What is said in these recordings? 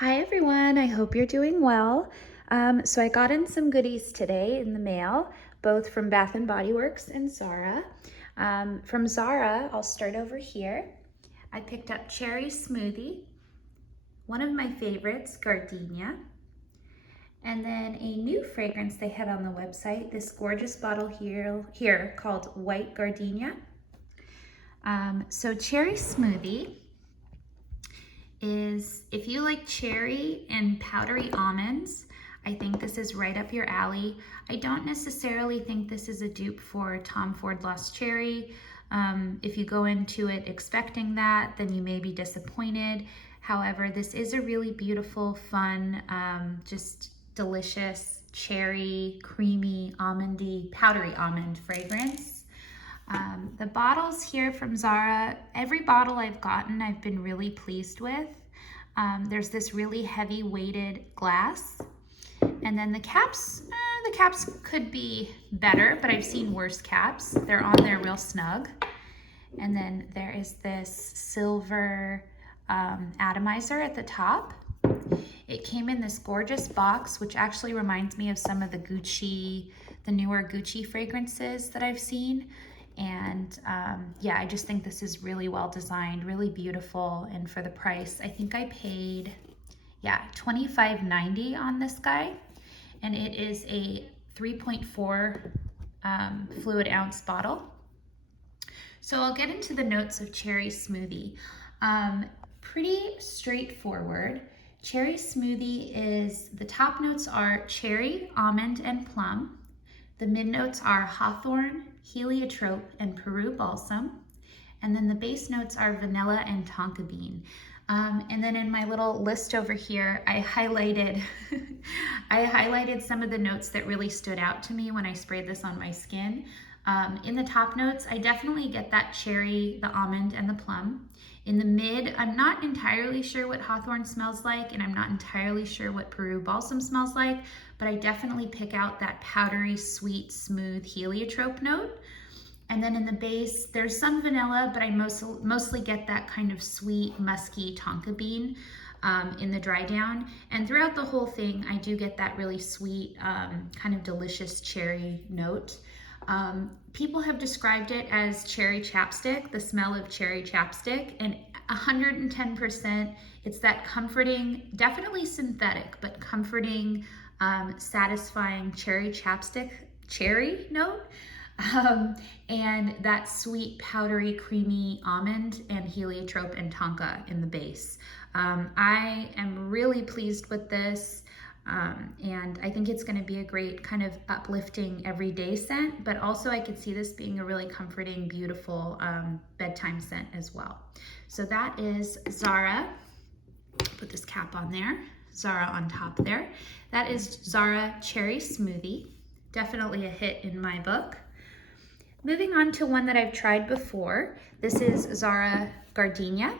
Hi everyone, I hope you're doing well. So I got in some goodies today in the mail, both from Bath and Body Works and Zara. From Zara, I'll start over here. I picked up Cherry Smoothie, one of my favorites, Gardenia, and then a new fragrance they had on the website, this gorgeous bottle here called White Gardenia. So Cherry Smoothie is, if you like cherry and powdery almonds, I think this is right up your alley. I don't necessarily think this is a dupe for Tom Ford Lost Cherry. If you go into it expecting that, then you may be disappointed. However, this is a really beautiful, fun, just delicious cherry, creamy, almondy, powdery almond fragrance. The bottles here from Zara, every bottle I've gotten, I've been really pleased with. There's this really heavy weighted glass. And then the caps could be better, but I've seen worse caps. They're on there real snug. And then there is this silver atomizer at the top. It came in this gorgeous box, which actually reminds me of some of the newer Gucci fragrances that I've seen. And yeah, I just think this is really well designed, really beautiful. And for the price, I think I paid, yeah, $25.90 on this guy. And it is a 3.4 fluid ounce bottle. So I'll get into the notes of Cherry Smoothie. Pretty straightforward. Cherry Smoothie is, the top notes are cherry, almond, and plum. The mid notes are hawthorn, heliotrope, and Peru balsam. And then the base notes are vanilla and tonka bean. And then in my little list over here, I highlighted some of the notes that really stood out to me when I sprayed this on my skin. In the top notes, I definitely get that cherry, the almond, and the plum. In the mid, I'm not entirely sure what hawthorn smells like, and I'm not entirely sure what Peru balsam smells like, but I definitely pick out that powdery, sweet, smooth heliotrope note. And then in the base, there's some vanilla, but I mostly get that kind of sweet, musky tonka bean in the dry down. And throughout the whole thing, I do get that really sweet, kind of delicious cherry note. People have described it as cherry chapstick, the smell of cherry chapstick, and 110%, it's that comforting, definitely synthetic, but comforting, satisfying cherry chapstick, cherry note. And that sweet, powdery, creamy almond and heliotrope and tonka in the base. I am really pleased with this. And I think it's going to be a great kind of uplifting everyday scent, but also I could see this being a really comforting, beautiful bedtime scent as well. So that is Zara. Put this cap on there. Zara on top there. That is Zara Cherry Smoothie. Definitely a hit in my book. Moving on to one that I've tried before. This is Zara Gardenia.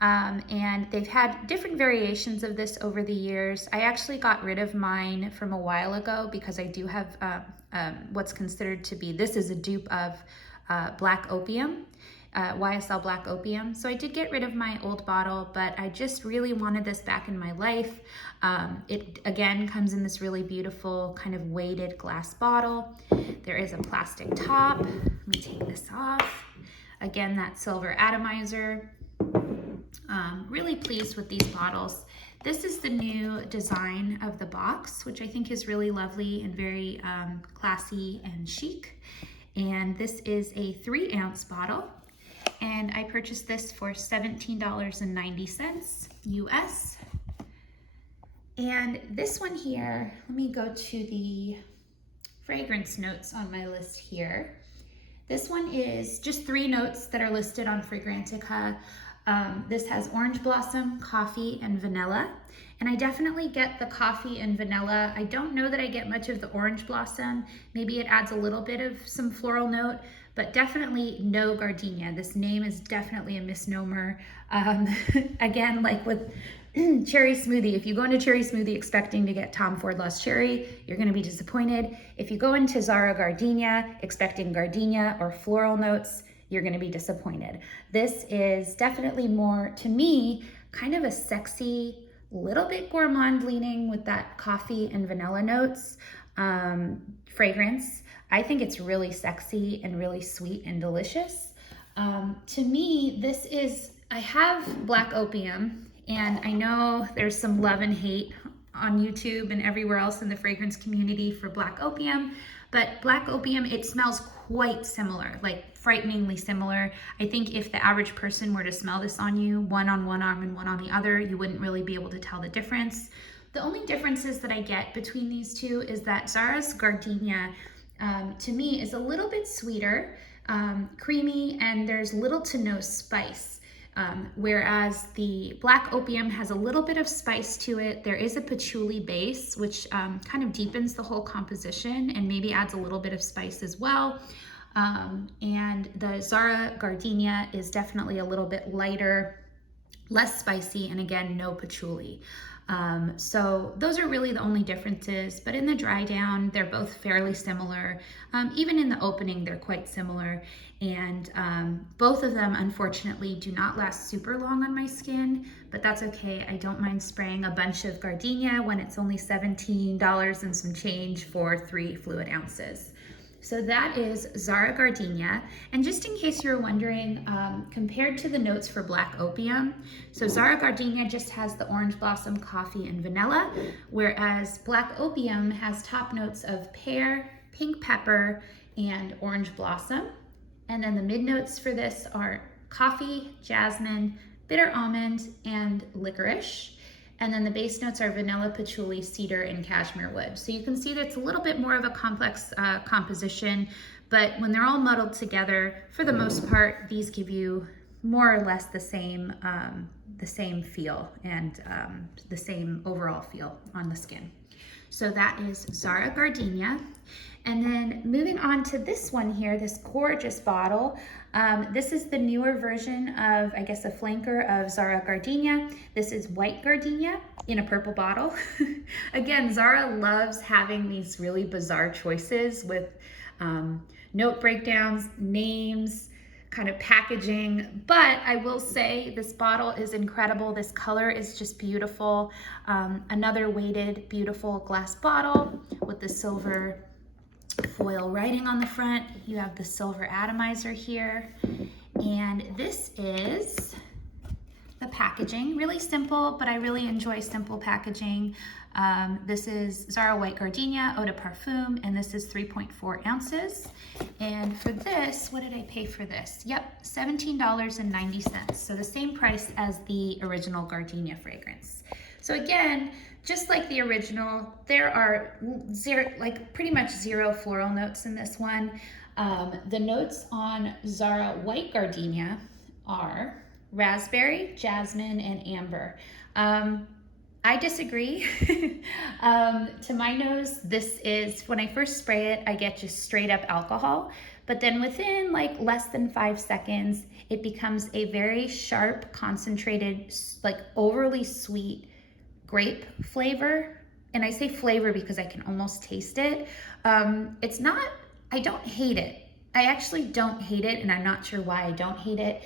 And they've had different variations of this over the years. I actually got rid of mine from a while ago because I do have what's considered to be, this is a dupe of Black Opium, YSL Black Opium. So I did get rid of my old bottle, but I just really wanted this back in my life. It again comes in this really beautiful kind of weighted glass bottle. There is a plastic top. Let me take this off. Again, that silver atomizer. Really pleased with these bottles. This is the new design of the box, which I think is really lovely and very classy and chic. And this is a 3-ounce bottle. And I purchased this for $17.90 US. And this one here, let me go to the fragrance notes on my list here. This one is just 3 notes that are listed on Fragrantica. This has orange blossom, coffee, and vanilla. And I definitely get the coffee and vanilla. I don't know that I get much of the orange blossom. Maybe it adds a little bit of some floral note, but definitely no gardenia. This name is definitely a misnomer. Again, like with Cherry Smoothie, if you go into Cherry Smoothie expecting to get Tom Ford Lost Cherry, you're gonna be disappointed. If you go into Zara Gardenia expecting gardenia or floral notes, you're gonna be disappointed. This is definitely more, to me, kind of a sexy, little bit gourmand leaning with that coffee and vanilla notes fragrance. I think it's really sexy and really sweet and delicious. To me, this is, I have Black Opium, and I know there's some love and hate on YouTube and everywhere else in the fragrance community for Black Opium, but Black Opium, it smells quite similar, like frighteningly similar. I think if the average person were to smell this on you, one on one arm and one on the other, you wouldn't really be able to tell the difference. The only differences that I get between these two is that Zara's Gardenia, to me, is a little bit sweeter, creamy, and there's little to no spice. Whereas the Black Opium has a little bit of spice to it. There is a patchouli base, which kind of deepens the whole composition and maybe adds a little bit of spice as well. And the Zara Gardenia is definitely a little bit lighter, less spicy, and again, no patchouli. So those are really the only differences, but in the dry down, they're both fairly similar. Even in the opening, they're quite similar. And both of them, unfortunately, do not last super long on my skin, but that's okay. I don't mind spraying a bunch of Gardenia when it's only $17 and some change for 3 fluid ounces. So that is Zara Gardenia. And just in case you're wondering, compared to the notes for Black Opium, so Zara Gardenia just has the orange blossom, coffee, and vanilla, whereas Black Opium has top notes of pear, pink pepper, and orange blossom. And then the mid notes for this are coffee, jasmine, bitter almond, and licorice. And then the base notes are vanilla, patchouli, cedar, and cashmere wood. So you can see that it's a little bit more of a complex composition, but when they're all muddled together, for the most part, these give you more or less the same feel and the same overall feel on the skin. So that is Zara Gardenia. And then moving on to this one here, this gorgeous bottle. This is the newer version of, I guess, a flanker of Zara Gardenia. This is white Gardenia in a purple bottle. Again, Zara loves having these really bizarre choices with note breakdowns, names, kind of packaging, but I will say this bottle is incredible. This color is just beautiful. Another weighted, beautiful glass bottle with the silver foil writing on the front. You have the silver atomizer here, and this is the packaging. Really simple, but I really enjoy simple packaging. This is Zara White Gardenia Eau de Parfum, and this is 3.4 ounces. And for this, what did I pay for this? Yep, $17.90. So the same price as the original Gardenia fragrance. So again, just like the original, there are pretty much zero floral notes in this one. The notes on Zara White Gardenia are raspberry, jasmine, and amber. I disagree. To my nose, this is, when I first spray it, I get just straight up alcohol, but then within like less than 5 seconds, it becomes a very sharp, concentrated, like overly sweet grape flavor. And I say flavor because I can almost taste it. It's not, I don't hate it. I actually don't hate it, and I'm not sure why I don't hate it.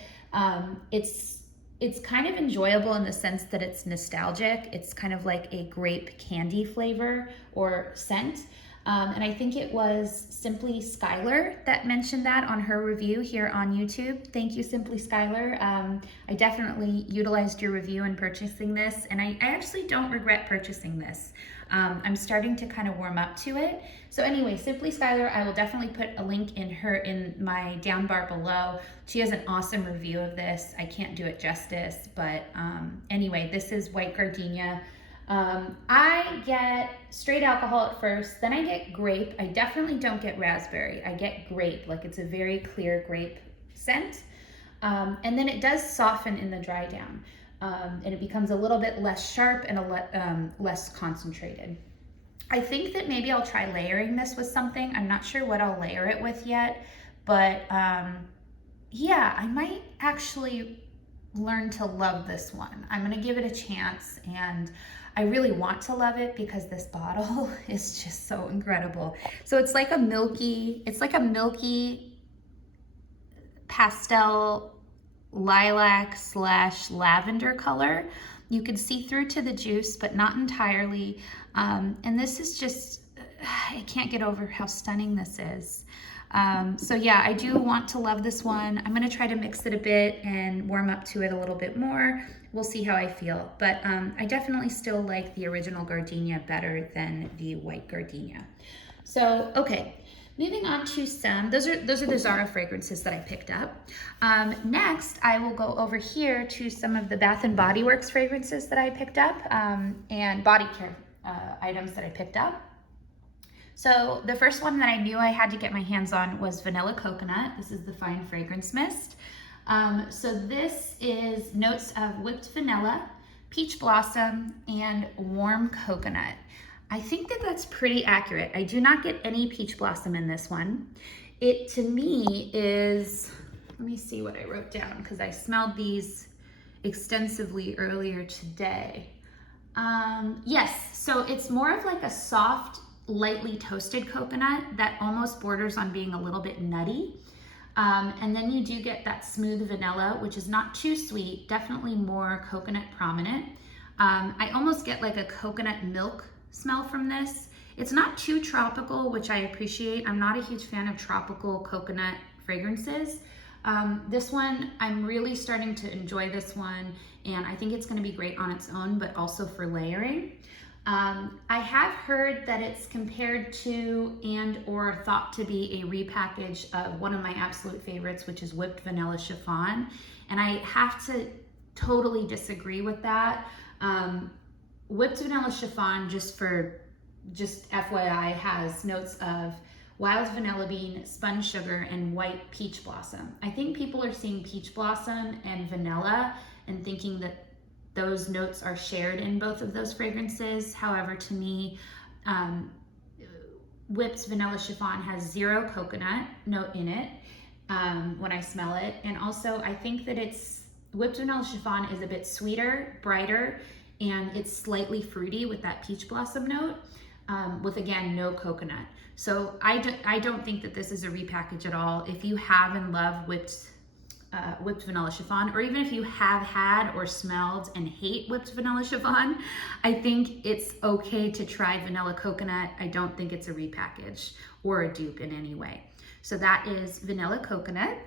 It's kind of enjoyable in the sense that it's nostalgic. It's kind of like a grape candy flavor or scent. And I think it was Simply Skylar that mentioned that on her review here on YouTube. Thank you, Simply Skylar. I definitely utilized your review in purchasing this, and I actually don't regret purchasing this. I'm starting to kind of warm up to it. So anyway, Simply Skylar, I will definitely put a link in my down bar below. She has an awesome review of this. I can't do it justice, but anyway, this is White Gardenia. I get straight alcohol at first, then I get grape. I definitely don't get raspberry. I get grape, like it's a very clear grape scent. And then it does soften in the dry down. And it becomes a little bit less sharp and less concentrated. I think that maybe I'll try layering this with something. I'm not sure what I'll layer it with yet, but yeah, I might actually learn to love this one. I'm gonna give it a chance, and I really want to love it because this bottle is just so incredible. So it's like a milky pastel lilac / lavender color. You can see through to the juice, but not entirely. And this is just, I can't get over how stunning this is. So yeah, I do want to love this one. I'm gonna try to mix it a bit and warm up to it a little bit more. We'll see how I feel. But I definitely still like the original Gardenia better than the white Gardenia. So, okay. Moving on to some, those are the Zara fragrances that I picked up. Next, I will go over here to some of the Bath & Body Works fragrances that I picked up and body care items that I picked up. So the first one that I knew I had to get my hands on was Vanilla Coconut. This is the Fine Fragrance Mist. So this is notes of whipped vanilla, peach blossom, and warm coconut. I think that that's pretty accurate. I do not get any peach blossom in this one. It, to me, is, let me see what I wrote down because I smelled these extensively earlier today. Yes, so it's more of like a soft, lightly toasted coconut that almost borders on being a little bit nutty. And then you do get that smooth vanilla, which is not too sweet, definitely more coconut prominent. I almost get like a coconut milk smell from this. It's not too tropical, which I appreciate. I'm not a huge fan of tropical coconut fragrances. This one, I'm really starting to enjoy this one, and I think it's gonna be great on its own, but also for layering. I have heard that it's compared to and or thought to be a repackage of one of my absolute favorites, which is Whipped Vanilla Chiffon, and I have to totally disagree with that. Whipped Vanilla Chiffon, just FYI, has notes of wild vanilla bean, spun sugar, and white peach blossom. I think people are seeing peach blossom and vanilla and thinking that those notes are shared in both of those fragrances. However, to me, Whipped Vanilla Chiffon has zero coconut note in it when I smell it. And also, I think that Whipped Vanilla Chiffon is a bit sweeter, brighter, and it's slightly fruity with that peach blossom note, with, again, no coconut. So I don't think that this is a repackage at all. If you have and love Whipped Vanilla Chiffon, or even if you have had or smelled and hate Whipped Vanilla Chiffon, I think it's okay to try Vanilla Coconut. I don't think it's a repackage or a dupe in any way. So that is Vanilla Coconut.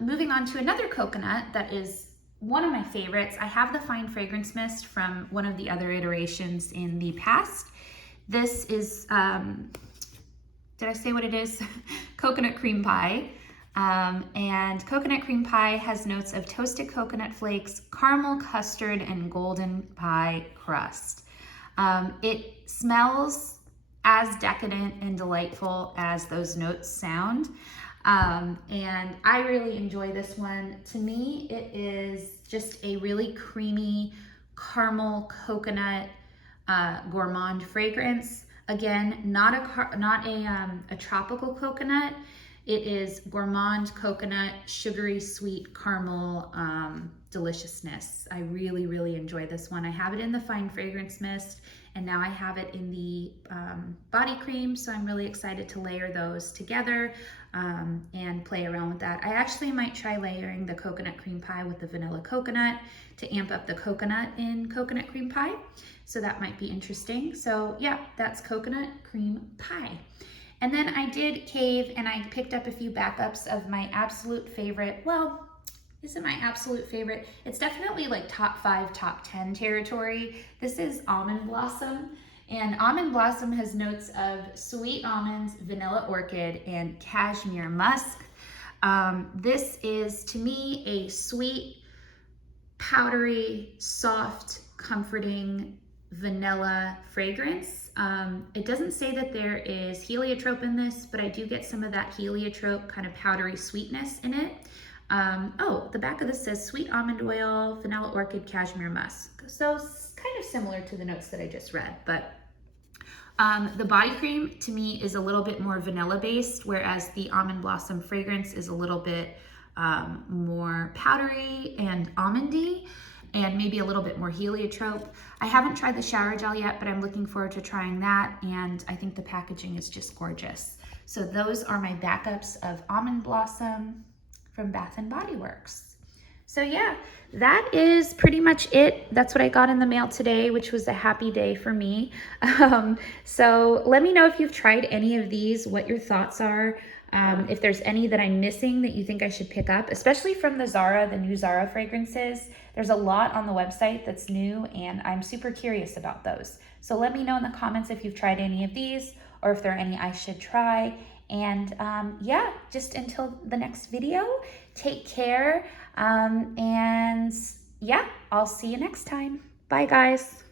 Moving on to another coconut that is one of my favorites. I have the Fine Fragrance Mist from one of the other iterations in the past. This is, did I say what it is? Coconut cream pie. And coconut cream pie has notes of toasted coconut flakes, caramel, custard, and golden pie crust. It smells as decadent and delightful as those notes sound. And I really enjoy this one. To me, it is just a really creamy caramel coconut gourmand fragrance. Again, not a tropical coconut. It is gourmand coconut, sugary sweet caramel deliciousness. I really, really enjoy this one. I have it in the Fine Fragrance Mist, and now I have it in the body cream, so I'm really excited to layer those together and play around with that. I actually might try layering the coconut cream pie with the vanilla coconut to amp up the coconut in coconut cream pie, so that might be interesting. So yeah, that's coconut cream pie. And then I did cave and I picked up a few backups of my absolute favorite. Well, is it my absolute favorite? It's definitely like top 5, top 10 territory. This is Almond Blossom. And Almond Blossom has notes of sweet almonds, vanilla orchid, and cashmere musk. This is, to me, a sweet, powdery, soft, comforting vanilla fragrance. It doesn't say that there is heliotrope in this, but I do get some of that heliotrope kind of powdery sweetness in it. Oh, the back of this says sweet almond oil, vanilla orchid, cashmere musk. So it's kind of similar to the notes that I just read, but the body cream to me is a little bit more vanilla based, whereas the Almond Blossom fragrance is a little bit more powdery and almondy, and maybe a little bit more heliotrope. I haven't tried the shower gel yet, but I'm looking forward to trying that, and I think the packaging is just gorgeous. So those are my backups of Almond Blossom from Bath & Body Works. So yeah, that is pretty much it. That's what I got in the mail today, which was a happy day for me. So let me know if you've tried any of these, what your thoughts are. If there's any that I'm missing that you think I should pick up, especially from the new Zara fragrances. There's a lot on the website that's new, and I'm super curious about those. So let me know in the comments if you've tried any of these or if there are any I should try. And yeah, just until the next video, take care. And yeah, I'll see you next time. Bye, guys.